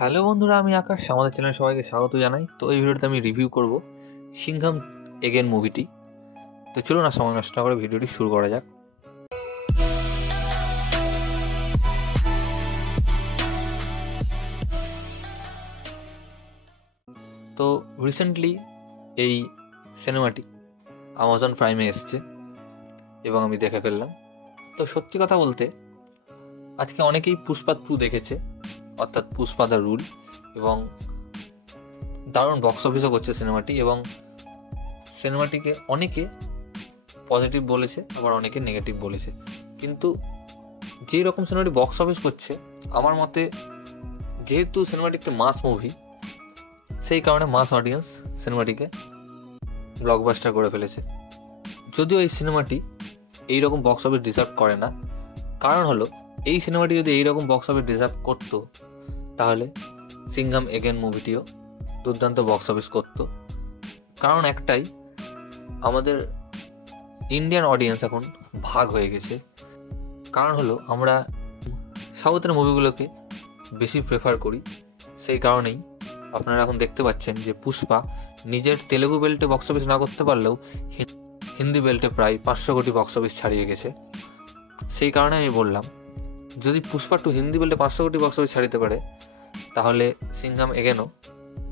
Hello বন্ধুরা, আমি আকাশ। আমাদের চ্যানেলে সবাইকে স্বাগত জানাই। তো এই ভিডিওতে আমি রিভিউ করব সিংঘাম এগেন মুভিটি। তো চলুন না সময় নষ্ট না করে ভিডিওটি শুরু করা যাক। তো রিসেন্টলি এই সিনেমাটি আমাজন প্রাইমে এসছে এবং আমি দেখে ফেললাম। তো সত্যি কথা বলতে আজকে অনেকেই পুষ্পা 2 দেখেছে, অর্থাৎ পুষ্পা দ্য রুল, এবং দারুণ বক্স অফিসও করছে সিনেমাটি। এবং সিনেমাটিকে অনেকে পজিটিভ বলেছে, আবার অনেকে নেগেটিভ বলেছে। কিন্তু যেই রকম সিনেমাটি বক্স অফিস করছে, আমার মতে যেহেতু সিনেমাটি একটি মাস মুভি, সেই কারণে মাস অডিয়েন্স সিনেমাটিকে ব্লকবাস্টার করে ফেলেছে। যদিও এই সিনেমাটি এইরকম বক্স অফিস ডিজার্ভ করে না। কারণ হলো, এই সিনেমাটি যদি এইরকম বক্স অফিস ডিজার্ভ করতো, তাহলে সিংঘাম এগেন মুভিটিও দুর্দান্ত বক্স অফিস করতো। কারণ একটাই, আমাদের ইন্ডিয়ান অডিয়েন্স এখন ভাগ হয়ে গেছে। কারণ হলো, আমরা সাউথের মুভিগুলোকে বেশি প্রেফার করি। সেই কারণেই আপনারা এখন দেখতে পাচ্ছেন যে পুষ্পা নিজের তেলেগু বেল্টে বক্স অফিস না করতে পারলেও হিন্দি বেল্টে প্রায় 500 কোটি বক্স অফিস ছাড়িয়ে গেছে। সেই কারণে আমি বললাম, যদি পুষ্পা 2 হিন্দি বেল্টে 500 কোটি বক্স অফিস ছাড়িতে পারে, তাহলে সিংঘাম এগেনও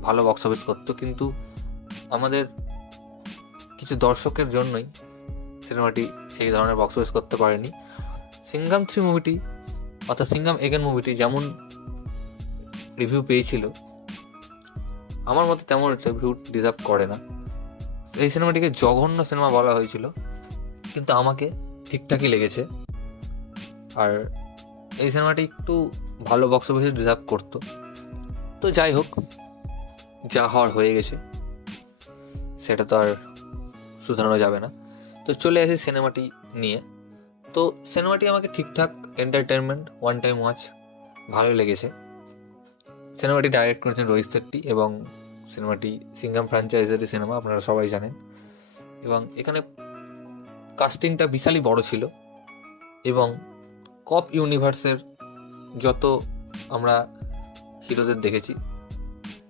ভালো বক্স অফিস করতো। কিন্তু আমাদের কিছু দর্শকের জন্যই সিনেমাটি সেই ধরনের বক্স অফিস করতে পারেনি। সিংঘাম 3 মুভিটি, অর্থাৎ সিংঘাম এগেন মুভিটি যেমন রিভিউ পেয়েছিল, আমার মতে তেমন রিভিউ ডিজার্ভ করে না। এই সিনেমাটিকে জঘন্য সিনেমা বলা হয়েছিল, কিন্তু আমাকে ঠিকঠাকই লেগেছে। আর এই সিনেমাটি একটু ভালো বক্স অফিসে ডিজার্ভ করতো। তো যাই হোক, যা হওয়ার হয়ে গেছে, সেটা তো আর শুধরানো যাবে না। তো চলে আসি সিনেমাটি নিয়ে। তো সিনেমাটি আমাকে ঠিকঠাক এন্টারটেনমেন্ট, ওয়ান টাইম ওয়াচ ভালোই লেগেছে। সিনেমাটি ডাইরেক্ট করেছেন রোহিত শেট্টি, এবং সিনেমাটি সিংঘাম ফ্র্যাঞ্চাইজারি সিনেমা, আপনারা সবাই জানেন। এবং এখানে কাস্টিংটা বিশালই বড় ছিল, এবং কপ ইউনিভার্সের যত আমরা হিরোদের দেখেছি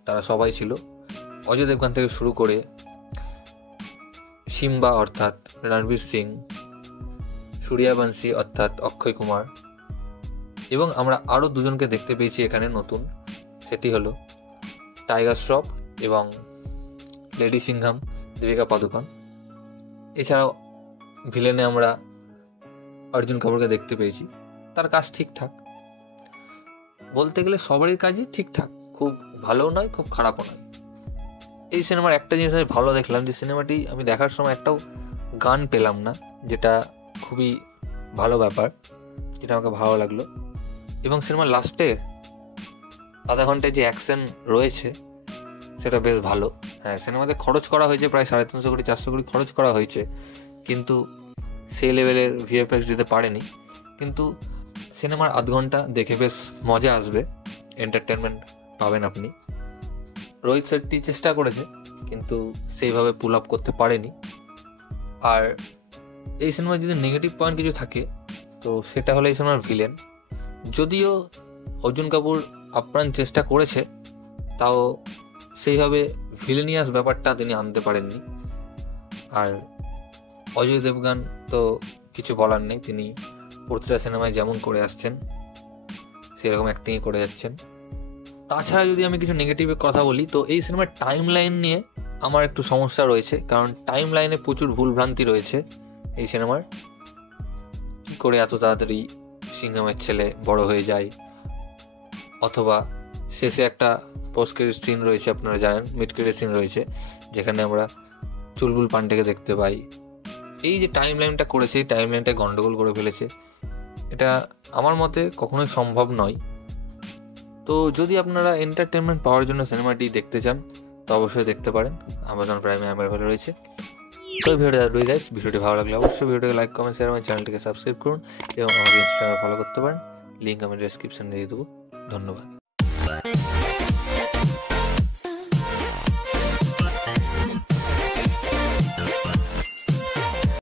তারা সবাই ছিল। অজয় দেবগান থেকে শুরু করে সিম্বা অর্থাৎ রণবীর সিং, সূর্যবংশী অর্থাৎ অক্ষয় কুমার, এবং আমরা আরও দুজনকে দেখতে পেয়েছি এখানে নতুন। সেটি হলো টাইগার শ্রফ এবং লেডি সিংঘাম দীপিকা পাদুকন। এছাড়াও ভিলেনে আমরা অর্জুন কাপুরকে দেখতে পেয়েছি। তার কাজ ঠিকঠাক, বলতে গেলে সবারই কাজই ঠিকঠাক, খুব ভালোও নয়, খুব খারাপও নয়। এই সিনেমার একটা জিনিস আমি ভালো দেখলাম, যে সিনেমাটি আমি দেখার সময় একটাও গান পেলাম না, যেটা খুবই ভালো ব্যাপার, যেটা আমাকে ভালো লাগলো। এবং সিনেমার লাস্টে আধা ঘন্টায় যে অ্যাকশন রয়েছে, সেটা বেশ ভালো। হ্যাঁ, সিনেমাতে খরচ করা হয়েছে প্রায় 350 কোটি 400 কোটি খরচ করা হয়েছে, কিন্তু সেই লেভেলের ভিএফএক্স দিতে পারেনি। কিন্তু সিনেমার আধ ঘন্টা দেখে বেশ মজা আসবে, এন্টারটেনমেন্ট পাবেন আপনি। রোহিত শেট্টি চেষ্টা করেছে, কিন্তু সেইভাবে পুল আপ করতে পারেনি। আর এই সিনেমার যদি নেগেটিভ পয়েন্ট কিছু থাকে, তো সেটা হলো এই সিনেমার ভিলেন। যদিও অর্জুন কাপুর আপ্রাণ চেষ্টা করেছে, তাও সেইভাবে ভিলেনিয়াস ব্যাপারটা তিনি আনতে পারেননি। আর অজয় দেবগান তো কিছু বলার নেই, তিনি প্রতিটা সিনেমায় যেমন করে আসছেন সেরকম অ্যাক্টিংই করে যাচ্ছেন। তাছাড়া যদি আমি কিছু নেগেটিভের কথা বলি, তো এই সিনেমার টাইম লাইন নিয়ে আমার একটু সমস্যা রয়েছে। কারণ টাইম লাইনে প্রচুর ভুলভ্রান্তি রয়েছে এই সিনেমার। কী করে এত তাড়াতাড়ি সিংঘামের ছেলে বড় হয়ে যায়, অথবা শেষে একটা পোস্ট ক্রেডিট সিন রয়েছে, আপনারা জানেন, মিড ক্রেডিট সিন রয়েছে, যেখানে আমরা চুলবুল পান্ডেকে দেখতে পাই। এই যে টাইম লাইনটা করেছে, এই টাইম লাইনটা গন্ডগোল করে ফেলেছে। এটা আমার মতে কখনোই সম্ভব নয়। তো যদি আপনারা এন্টারটেনমেন্ট পাওয়ার জন্য সিনেমাটি দেখতে চান, তো অবশ্যই দেখতে পারেন, আমাজন প্রাইমে অ্যাভেলেবল রয়েছে। তো ভিডিওটি ভালো লাগলে অবশ্যই ভিডিওটিকে লাইক, কমেন্ট, শেয়ার, আমার চ্যানেলটিকে সাবস্ক্রাইব করুন, এবং আমাকে ইনস্টাগ্রামে ফলো করতে পারেন। লিঙ্ক আমি ডেসক্রিপশন দিয়ে দেবো। ধন্যবাদ।